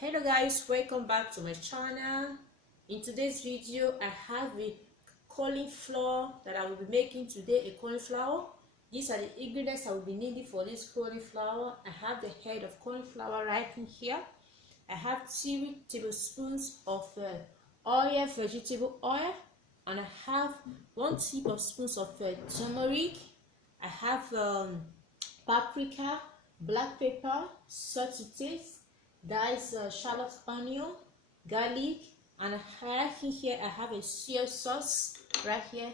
Hello guys, welcome back to my channel. In today's video I have a cauliflower that I will be making today. A cauliflower. These are the ingredients I will be needing for this cauliflower. I have the head of cauliflower right in here. I have 3 tablespoons of oil, vegetable oil, and I have 1 tablespoon of turmeric. I have paprika, black pepper, salt to taste. That is shallot, onion, garlic, and right here I have a soy sauce right here,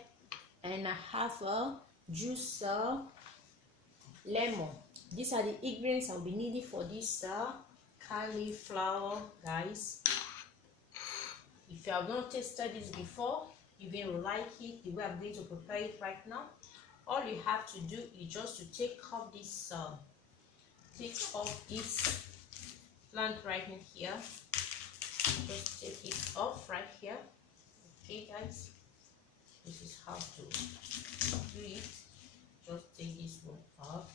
and I have a juice lemon. These are the ingredients I'll be needing for this cauliflower, guys. If you have not tasted this before, you're going to like it the way I'm going to prepare it right now. All you have to do is just to take off this plant right in here. Just take it off right here. Okay guys, this is how to do it. Just take this one off.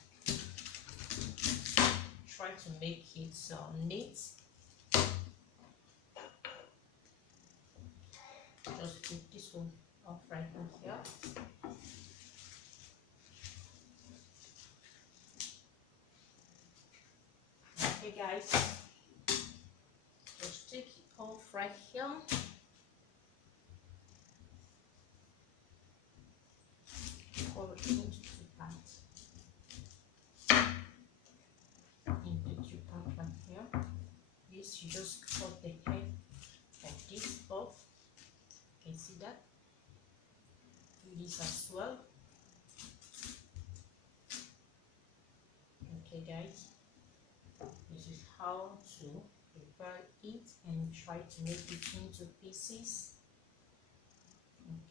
Try to make it neat. Just put this one off right in here. Okay guys, just take it off right here. Pour it into the pot. Into the pot right here. This, you just cut the head of this off. You can see that. Do this as well. Okay guys, this is how to prepare it and try to make it into pieces.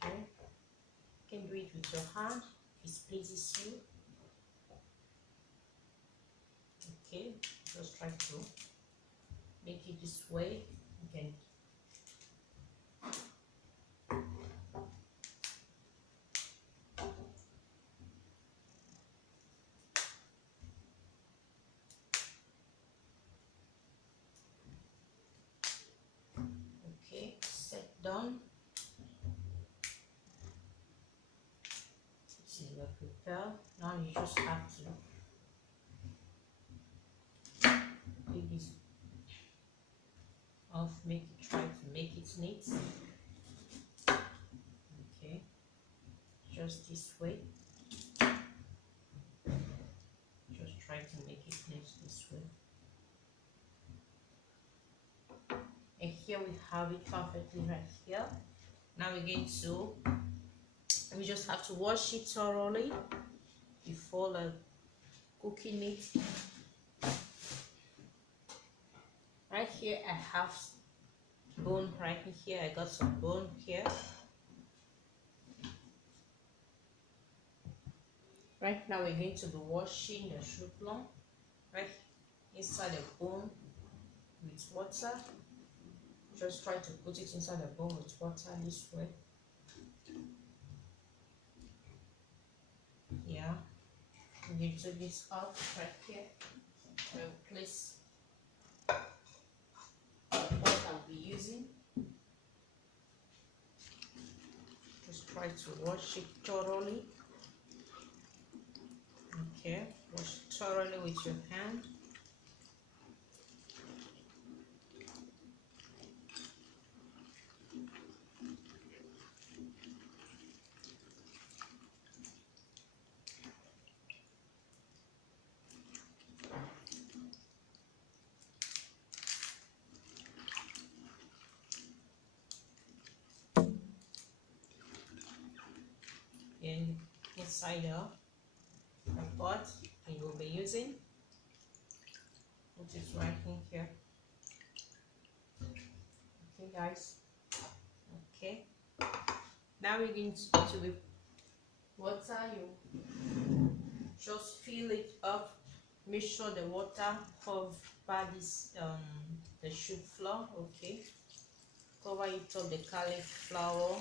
Okay, you can do it with your hand if it pleases you. Okay, just try to make it this way. You can done. This is your prepare. Now you just have to take this off, try to make it neat. Okay, just this way. Just try to make it neat this way. And here we have it perfectly right here. Now we're going to, we just have to wash it thoroughly before cooking it. Right here I have bone right in here. I got some bone here. Right now we're going to be washing the shrimp right inside the bone with water. Just try to put it inside the bowl with water this way. Yeah, and you take this off right here. I'll place what I'll be using. Just try to wash it thoroughly. Okay, wash it thoroughly with your hand. And inside the pot we will be using, which is right in here. Okay guys, okay, now we're going to with water. You just fill it up. Make sure the water cover this the soup flour. Okay, cover it up, the cauliflower.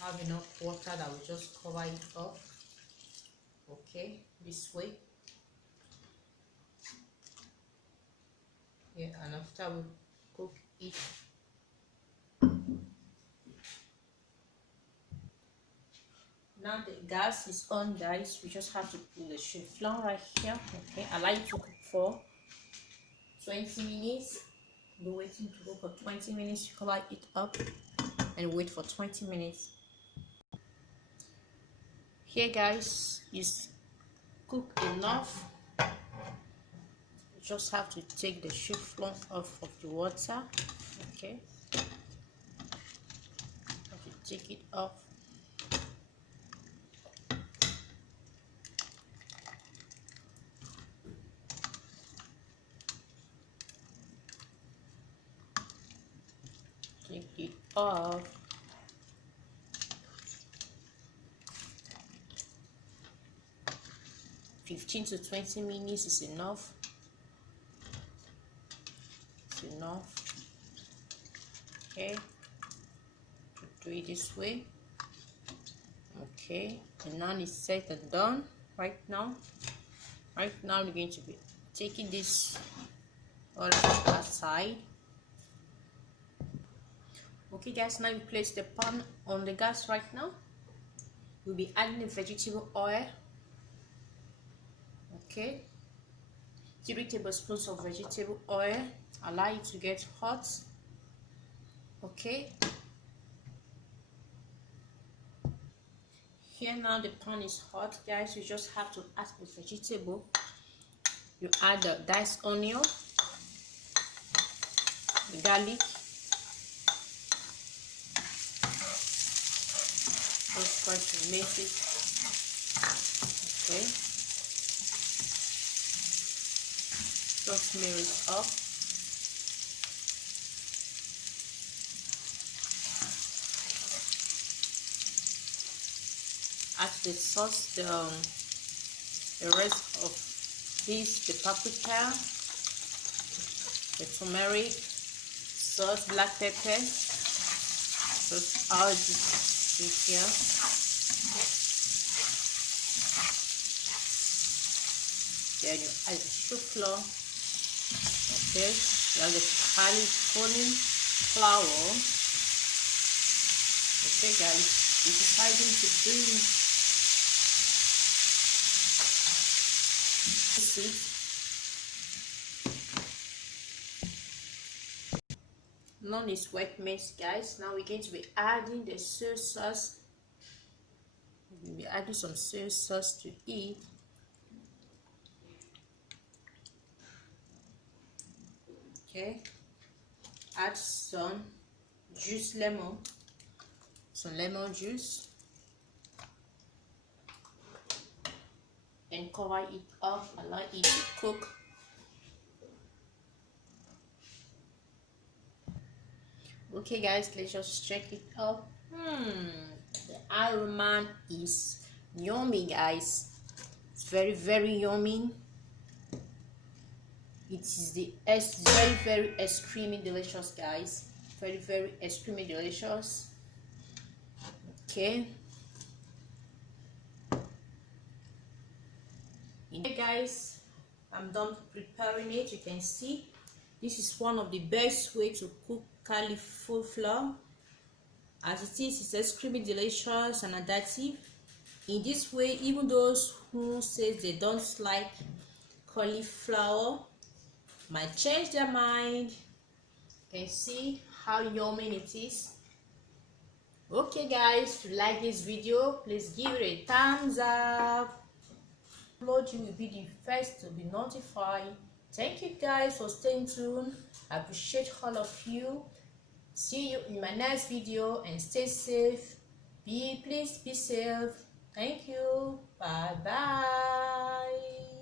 Have enough water that will just cover it up. Okay, this way. Yeah, and after we cook it, now the gas is on, guys. We just have to put the chilli right here. Okay, I like to cook for 20 minutes. Be waiting to cook for 20 minutes. You cover it up and wait for 20 minutes. Here, guys, is cooked enough. You just have to take the chilli off of the water. Okay, have to take it off. Take it off. "15 to 20 minutes is enough. It's enough. Okay, do it this way. Okay, and now it's set and done. Right now we're going to be taking this all aside. Okay, guys, now we place the pan on the gas. Right now we'll be adding the vegetable oil. Okay, 3 tablespoons of vegetable oil. Allow it to get hot. Okay, here now the pan is hot, guys. You just have to add the vegetable. You add the diced onion, the garlic, just try to mix it. Okay, just smear it up. Add the sauce, the rest of this, the paprika, the turmeric, salt, black pepper. Just add this here. Then you add the chilli. Okay, you have the cauliflower. Okay, guys, you deciding to do it. None is wet mix, guys. Now we're going to be adding the soy sauce. We'll be adding some soy sauce to it. Okay, add some lemon juice, and cover it up. Allow it to cook. Okay, guys, let's just check it out. The aroma is yummy, guys. It's very, very yummy. It is very, very extremely delicious, guys. Very, very extremely delicious. Okay. Okay, guys, I'm done preparing it. You can see this is one of the best way to cook cauliflower. As it is, it's extremely delicious and additive. In this way, even those who say they don't like cauliflower might change their mind. You can see how yummy it is. Okay, guys, if you like this video, please give it a thumbs up. You will be the first to be notified. Thank you, guys, for staying tuned. I appreciate all of you. See you in my next video, and stay safe. Please be safe. Thank you. Bye bye.